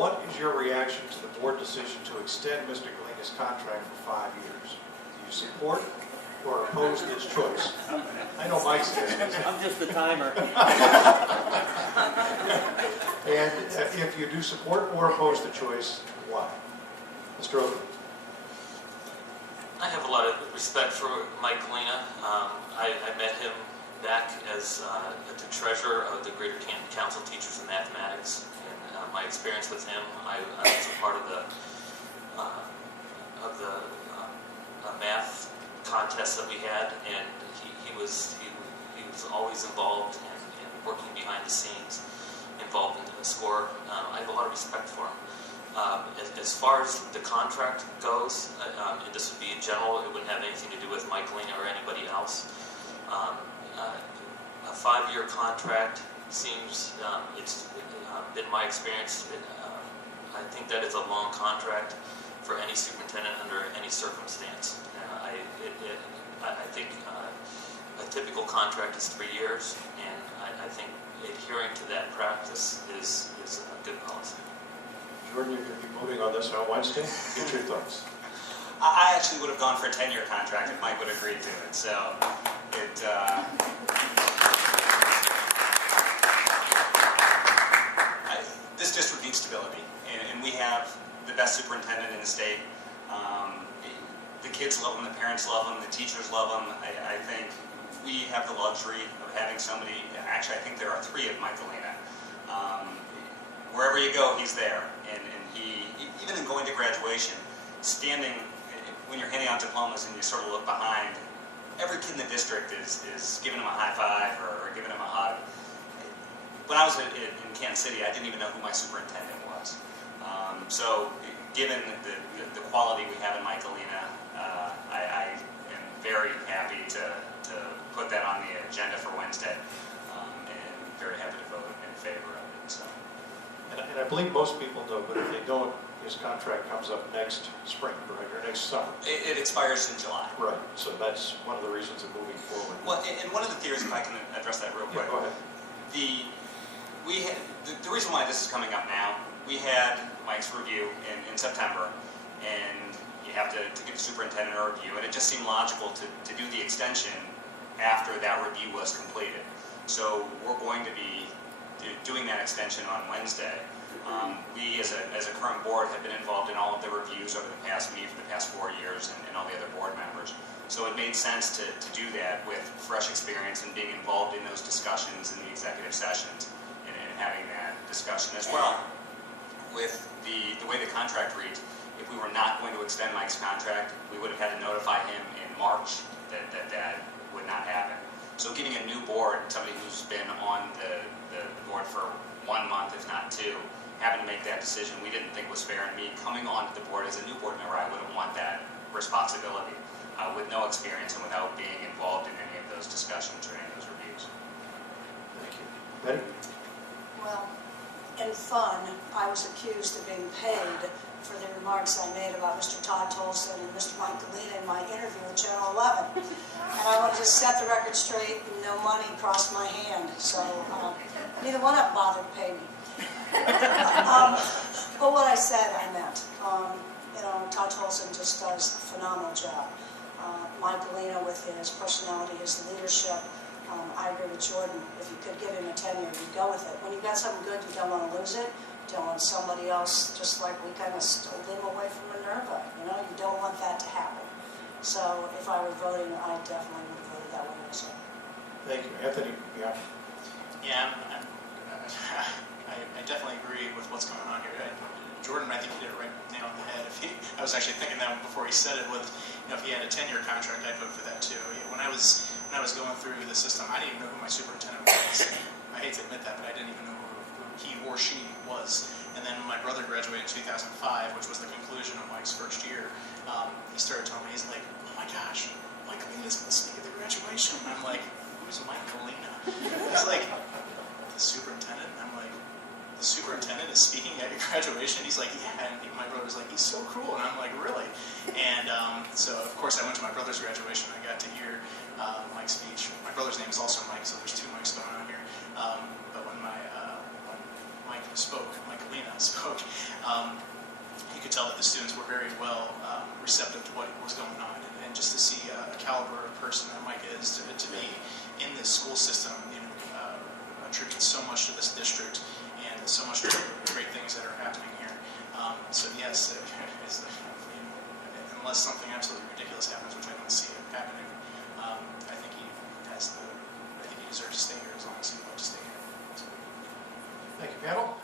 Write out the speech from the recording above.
what is your reaction to the board decision to extend Mr. Galina's contract for 5 years? Do you support or oppose this choice? I know Mike's there. I'm just the timer. And if you do support or oppose the choice, why? Mr. Oakley. I have a lot of respect for Mike Galina. I met him back as the treasurer of the Greater Canton Council of Teachers in Mathematics. And my experience with him, I was a part of the math contest that we had, and he was always involved and working behind the scenes, involved in the score. I have a lot of respect for him. As far as the contract goes, and this would be in general, it wouldn't have anything to do with Mike Galina or anybody else. A 5-year contract seems, it's been my experience, I think that it's a long contract for any superintendent under any circumstance. I think a typical contract is 3 years, and I think adhering to that practice is a good policy. Jordan, you're going to be voting on this on Wednesday. Get your thoughts. I actually would have gone for a 10-year contract if Mike would have agreed to it. So this district needs stability, and we have the best superintendent in the state. The kids love him, the parents love him, the teachers love him. I think we have the luxury of having somebody. Actually, I think there are 3 of Mike Galina. Wherever you go, he's there, and he, even in going to graduation, standing, when you're handing out diplomas and you sort of look behind, every kid in the district is giving him a high five or giving him a hug. When I was in Kansas City, I didn't even know who my superintendent was. So given the quality we have in Mike Galina, I am very happy to put that on the agenda for Wednesday, and very happy to vote in favor of it. So. And I believe most people know, but if they don't, his contract comes up next spring, right, or next summer. It expires in July. Right, so that's one of the reasons of moving forward. Well, and one of the theories, if I can address that real quick. Yeah, go ahead. The reason why this is coming up now, we had Mike's review in September, and you have to give the superintendent a review, and it just seemed logical to do the extension after that review was completed. So we're going to be doing that extension on Wednesday. We, as a current board, have been involved in all of the reviews over the past 4 years, and all the other board members. So it made sense to do that with fresh experience and being involved in those discussions in the executive sessions, and having that discussion as well. With the way the contract reads, if we were not going to extend Mike's contract, we would have had to notify him in March that would not happen. So giving a new board, somebody who's been on the board for 1 month, if not 2, having to make that decision, we didn't think was fair. And me coming onto the board as a new board member, I wouldn't want that responsibility with no experience and without being involved in any of those discussions or any of those reviews. Thank you. Betty? Well, in fun, I was accused of being paid for the remarks I made about Mr. Todd Tolson and Mr. Mike Galina in my interview with Channel 11. And I want to just set the record straight, no money crossed my hand, so neither one of them bothered to pay me. But what I said, I meant. Todd Tolson just does a phenomenal job. Mike Galina, with his personality, his leadership, I agree with Jordan. If you could give him a tenure, you'd go with it. When you've got something good, you don't want to lose it. You don't want somebody else, just like we kind of stole him away from Minerva. You don't want that to happen. So if I were voting, I definitely would have voted that way also. Thank you. Anthony? Yeah. Yeah, I definitely agree with what's going on here. Jordan, I think he did it right nail on the head. I was actually thinking that before he said it. If he had a 10-year contract, I'd vote for that too. When I was going through the system, I didn't even know who my superintendent was. I hate to admit that, but I didn't even know who he or she was. And then when my brother graduated in 2005, which was the conclusion of Mike's first year, he started telling me, he's like, "Oh my gosh, Mike Galina's going to speak at the graduation." And I'm like, "Who's Mike Galina?" He's like, "The superintendent." And I'm like, "The superintendent is speaking at your graduation?" He's like, "Yeah." And my brother's like, "He's so cool." And I'm like, "Really?" And so, of course, I went to my brother's graduation. I got to hear Mike's speech. My brother's name is also Mike, so there's 2 Mikes going on here. But when Mike spoke, Mike Galena spoke, you could tell that the students were very well receptive to what was going on, and just to see a caliber of person that Mike is to be in this school system, attributes so much to this district and so much to the great things that are happening here. So yes, unless something absolutely ridiculous happens, which I don't see it happening, I think he deserves to stay here as long as he wants to stay here. Thank you, panel.